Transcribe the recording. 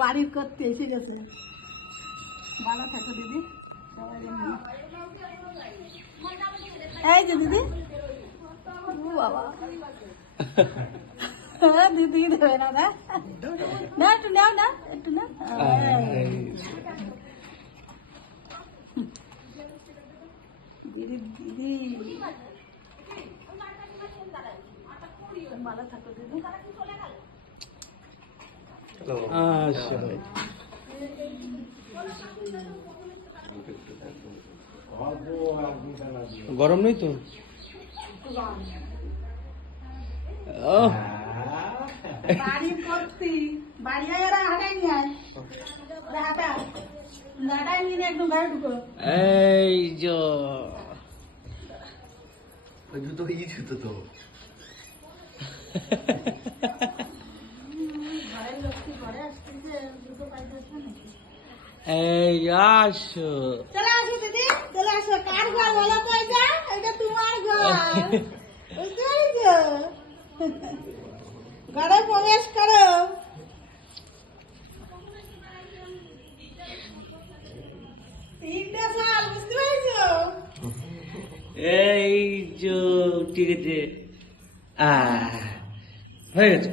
বাড়ির করতে এসে গেছে। ভালো থাকো দিদি, সবাই এই যে দিদি, বাবা দিদি দেবে না, না না একটু নাও, না একটু না দিদি, দিদি ভালো থাকো দিদি। আচ্ছা গরম নেই তো? বাড়ি করতি বাড়ি এরা হাঁটাই নিয়ে আয়, হাঁটাই নিয়ে একদম গাড়ি ঢুকো। এই যে জুতো ই জুতো তো ঘরের লক্ষ্মী ঘরে আসতেছে, দুটো পাইতে আসবে নাকি? এই আসো। চলে আসো দিদি, চলে আসো। কার ঘর বলো তো? এটা তোমার ঘর, বুঝতে পেরেছো? ঘরে প্রবেশ করো। তিনটা সাল, বুঝতে পেরেছো? এই যে ঠিক আছে, হয়ে গেছে।